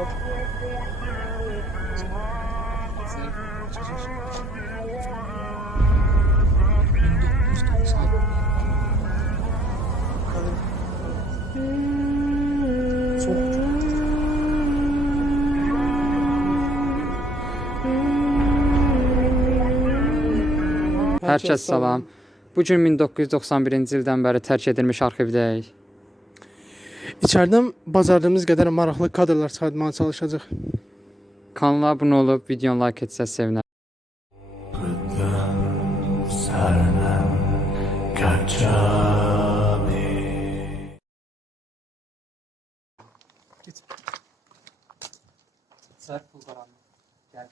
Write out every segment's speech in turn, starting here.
Çok Hər kəs salam. Bu gün 1991-ci ildən bəri tərk edilmiş arxivdəyik. İçəridən bacardığımız qədər maraqlı kadrlar çıxartmağa çalışacağıq. Kanala abunə olub videonu like etsəz sevinərəm. Sər pul qaranı. Gəl.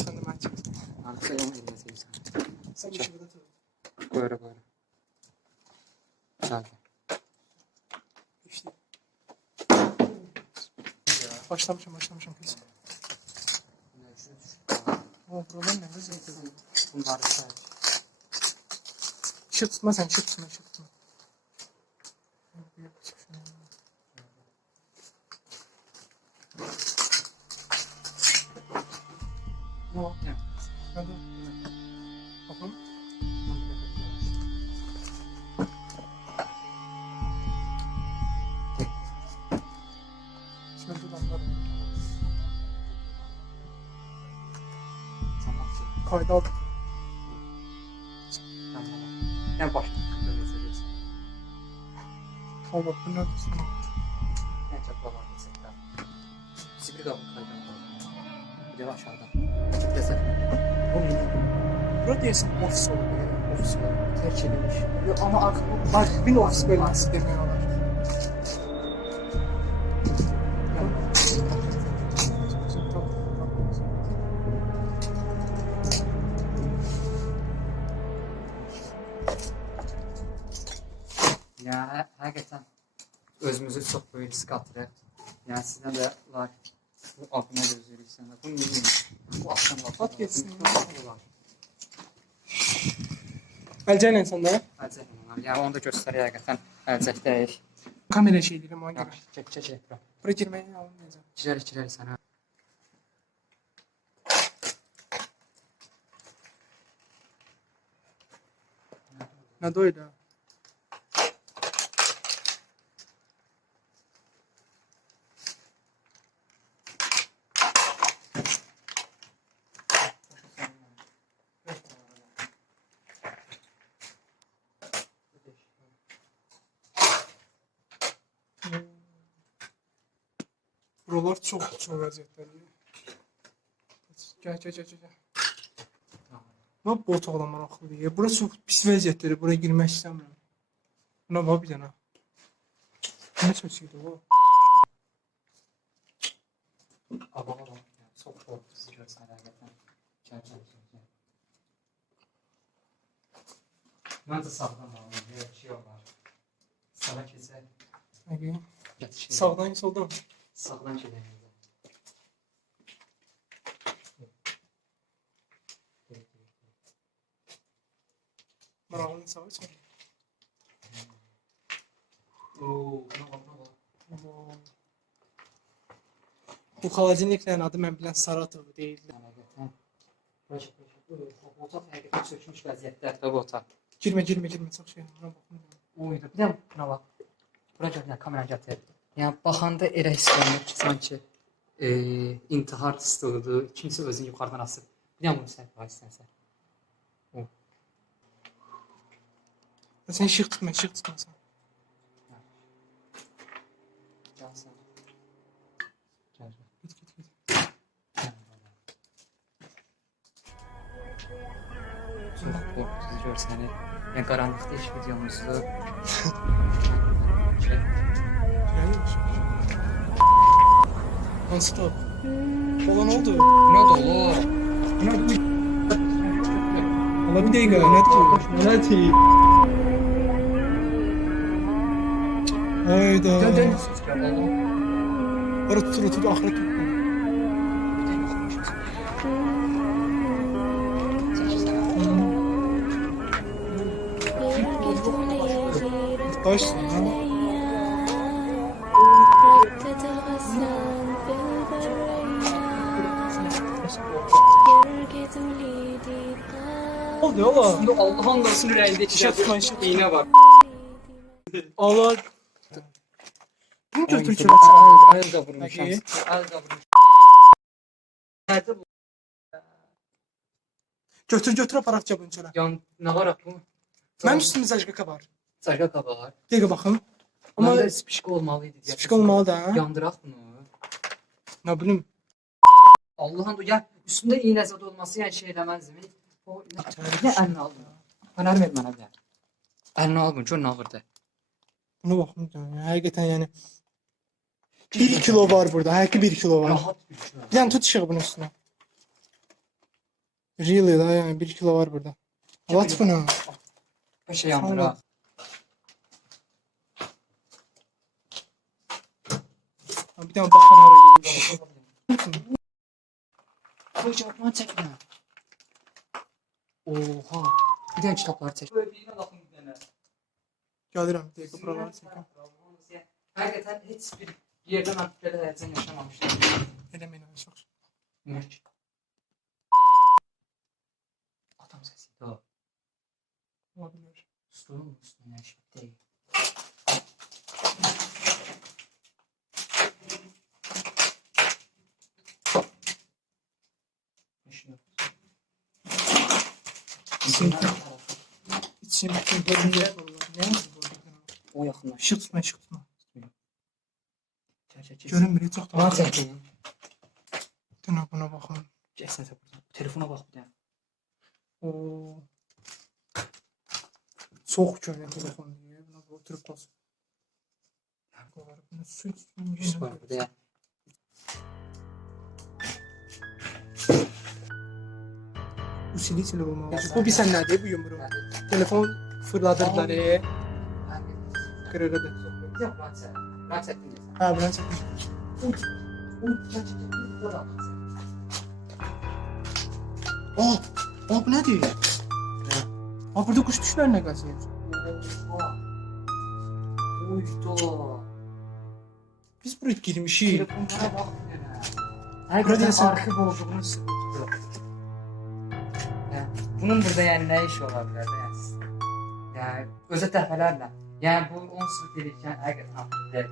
Sən də mən çək. Sən işi burada tut. Buyur, buyur. Gəl. İşte. Başlamışım, başlamışım kız. O problem ne kız? Bunları sər. Işık tutma sen, ışık tutma, Adamlar kayda aldık. Nə başla? Belə sevirsən. Allah bu neredesin? Nə çapla var desəkdə. Sibir qapı qaydan var. Bir də aşağıdan. Desək. Bu nə? Burada diyorsun ofis olur. Ofis var. Tərk edilmiş. Ama bak bir ofis böyle istemiyorlar. Atırıq. Yəni sizdən də like bu abunə gözləyirik sənə. Bu nə? Bu axşam vaxtı. At getsin. Olar. Elcen insanda. Əlcək. Yəni onu da göstərir həqiqətən əlcəkdəyik. Kamera şey ona göre. Yaxşı, çək, çək, çək. Buraya girmeye almayacağım. Girərik, girərik sənə. Ne de Buralar çok çok vəziyyətləri. Gel gel gel gel. Ne bot olan maraqlıdır. Ya. Burası çok pis vəziyyətləri. Buraya girmək istəmirəm. Buna bax bir dənə. Ne sözüydü o? Abala bax. Çox qorxusu görsən həqiqətən. Gəl, gəl, gəl, gəl. Məncə sağdan bir şey olar. Sağa keçək. Sağdan soldan. İndi. Marağını sağa çək. Oo, buna bax, buna. Aman. Bu xalacinliklərin adı mən bilən Saratov deyil. Həqiqətən. Baş, otaq həqiqətən çökmüş vəziyyətdə bu otaq. Girmə, girmə, girmə, çox şey. Buna baxın. Oydu. Bir də buna bax. Bura gəl, kamera gətir. Yəni baxanda elə hiss olunur ki, sanki e, intihar stilidir. Kimsə özünü yuxarıdan asıb. Bir də bunu sən bax istənsən. Sən işıq tutma, işıq tutmasan. Çox qorxucu görsənir. Yəni qaranlıqda iş videomuzu. Şey, Geliyor. Non-stop. Olan oldu. Nə oldu? Ne bu? Allah bir dakika, ne diyor? Ne diyor? Hayda. Gəl, gəl, sus, gəl, Allah. Orada tutur, tutur, ahire tutur. Taş Ne oluyor oğlum? Şimdi Allah'ın da sinir elde edeceğiz. Şat şat. İğne bak. Allah. Bu da Türkçe. Al da vurmuş. Al da vurmuş. Nerede bu? Götür götür aparat çabın içine. Yan ne var aklım? Mənim üstümüz zəşqə qabar. Saçma kabalar. Dəqiqə baxım. Ama Ama spişik olmalıydı. diye. spişik olmalı da. hə? Yandıraq bunu. Nə bilim. Allah'ın ya üstünde iğne zad olması yani şey demez mi? O ne, eline aldın? Fener ver bana bir. Eline al bunu. Çok nağırdı. Buna baxım. Yəni həqiqətən yəni 1 kilo var burada. Həqiqi 1 kilo var. Rahat bir şey. Bir dənə tut işığı bunun üstünə. Really da yəni 1 kilo var burada. At bunu. Bir şey yandır ha. Bir dənə baxan hara gedir. Koy çarpma çekme. Oha. Bir tane kitaplar çek. Gəlirəm. Dəqiqə buraları çəkəm. Hakikaten hiçbir yerden aktifleri hayatını yaşamamışlar. Eləməyinə çox. Mülk. Adam sesi. Doğru. Ola bilər. Stolun üstüne şey değil. İçim bütün bölümdə. Nə yazdı O yakınlaş. İşıq tutma, işıq tutma. Görünmür, çox da. Bana çəkin. Dönə buna baxın. Çəksən sən buradan. Telefona bax bir dənə. Oo. Çox köhnə telefon deyə. Buna bu oturub bas. Su içməyim. Üst var burada ya. Bu silikli olmalı. Ya Bu bir sen- səndədir, bu yumruq. Telefon fırladırdılar, e. Çək, çək, çək. Burada bax. Oh, oh bu nədir? Ha, burada düşlər nə qazıyır? Oha. Uydu. Biz buraya girmişik. Telefonlara bax bir bunun burada yəni nə işi ola bilər də yəni? Yəni, özə dəfələrlə. Yəni, bu onsuz deyirkən həqiqətən arxivdir.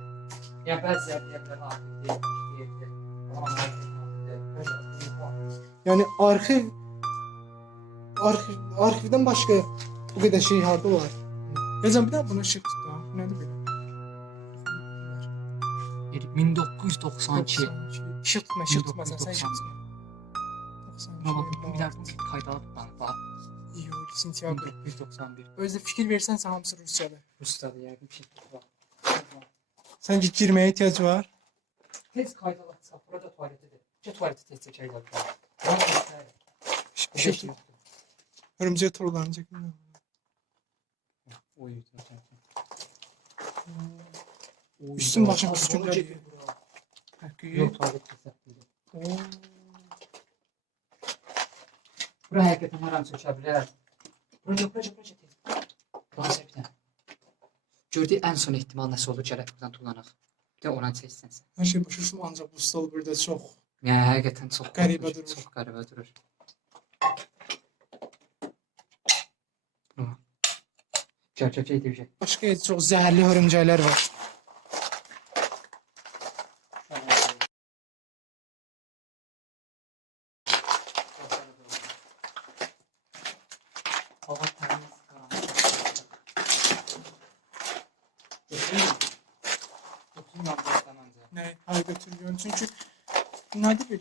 Yəni, bəziləri deyə bilər arxiv deyil, deyildir. Yəni arxiv arxiv arxivdən başqa bu qədər şey harda olar? Necə bir də buna işıq tut da. Nədir belə? 1992. İşıq tutma, işıq tutma sən, 1990. tutma. Bax, bir dəfə qaydalı tutan bax. İyul, sentyabr. 1991. Özdə fikir versənsə hamısı ruscadır. Rusiyada yəqin bir şey var. Sən ki girməyə ehtiyac var. Tez qaydalı açsa, burada tualetidir. Gəl tualeti tez çəkək bax. İşıq tut. Hörümcək torlarını çəkin. Oy, Üstün başın. Hakkı. Yox, tualet təsəvvürü. Oo. Bura həqiqətən hər an çökə bilər. Bura yox, bura yox, bura yox. Bax, bir dənə. Gördük ən son ehtimal nəsə olur, gərək buradan tullanaq. Bir də oranı çəksən sən. Hər şey başa düşdüm ancaq bu stol burada çox. Yəni həqiqətən çox Qəribə qorxunc, durur. Çox qəribə durur. Gəl, gəl, gəl, gəl. Başqa heç çox zəhərli hörümcəklər var.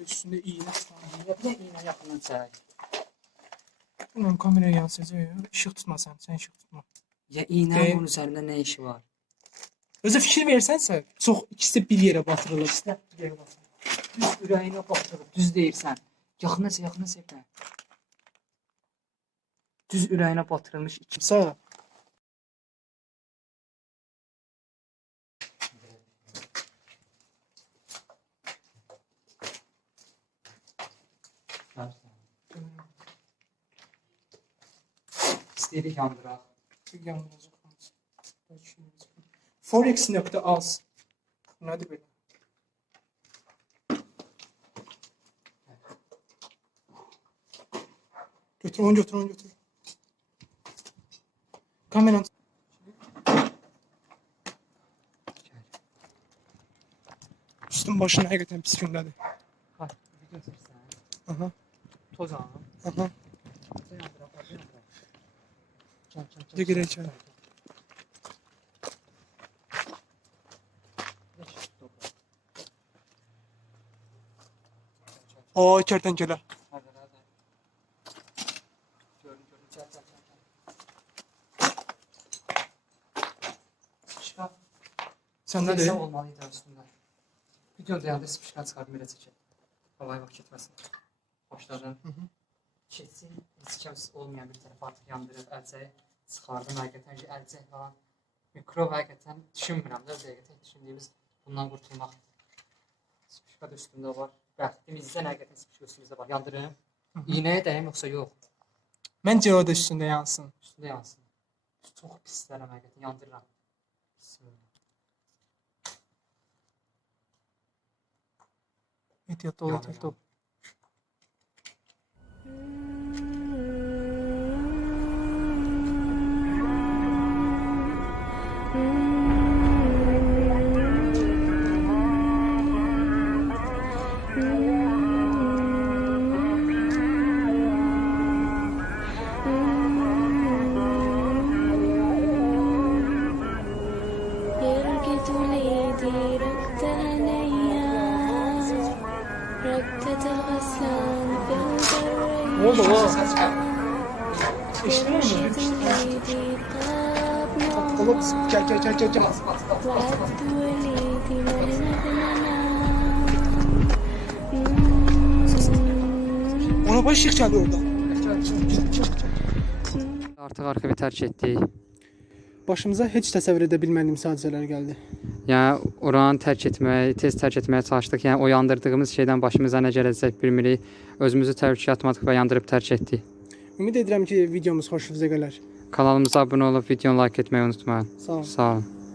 Nədir belə üstündə iynə tutan. Ya bir də iynə yaxından çək. Bunun kameraya yansıyacaq. İşıq tutma sən, sən işıq tutma. Ya iynə Deyim. bunun üzərində nə işi var? Özə fikir versənsə, çox ikisi də bir yerə batırılır. İşte bir bak. Düz ürəyinə baxdırıb, düz deyirsən. Yaxına çək, yaxına çək. Düz ürəyinə batırılmış iki. Sağ. İstəyirik yandıraq. Yandıracaq. Forex.az. Nədir belə? Götür onu götür onu götür. Kameranı Üstün başın həqiqətən pis gündədir. Bak, video çeksen. Aha, Toz ağam. aha. Sen yandıra, bak, yandıra. Çal, çal, çal, De çal, çal. Çal, çal, Ay, kərtənkələ. Hadi hadi. Gördüm gördüm. Gel gel gel. gel. Spişka. Səndədir? Neyse olmalıydı üstünde. Video spişka çıkardım böyle çekin. Kolay vakit etmesin. Keçsin. Hiç kəs olmayan bir tərəf artıq yandırıb əlcəyi çıxardım. Həqiqətən ki, əlcək falan. Mikrob həqiqətən düşünmürəm də. Həqiqətən düşündüyümüz bundan qurtulmaq. Spişka da üstündə var. Bəxtimizdən həqiqətən spişka üstümüzdə var. Yandırım. İğnəyə dəyim yoxsa yox. Məncə o da üstündə yansın. Üstündə yansın. Çox pislərəm həqiqətən. Yandırıram. Bismillah. Ehtiyatlı ol, ehtiyatlı ol. وليدي رقد عينيا رقدة غسلان في البرية Ne oldu o? Səs çıxar. Eşitmiyor musun? يرشد وليدي طاب Oğlum, نوم gel gel gel gel gel. Bas bas bas bas bas. وعد وليدي مرنا بننام Ona baş yık çalıyor orada. Artıq arxivi tərk etdik. Başımıza heç təsəvvür edə bilmədiyim hadisələr gəldi. Yəni oranı tərk etməyə, tez tərk etməyə çalışdıq. Yəni o yandırdığımız şeydən başımıza nə gələcək bilmirik. Özümüzü təhlükəyə atmadıq və yandırıb tərk etdik. Ümid edirəm ki, videomuz xoşunuza gələr. Kanalımıza abunə olub videonu like etməyi unutmayın. Sağ olun. Sağ olun.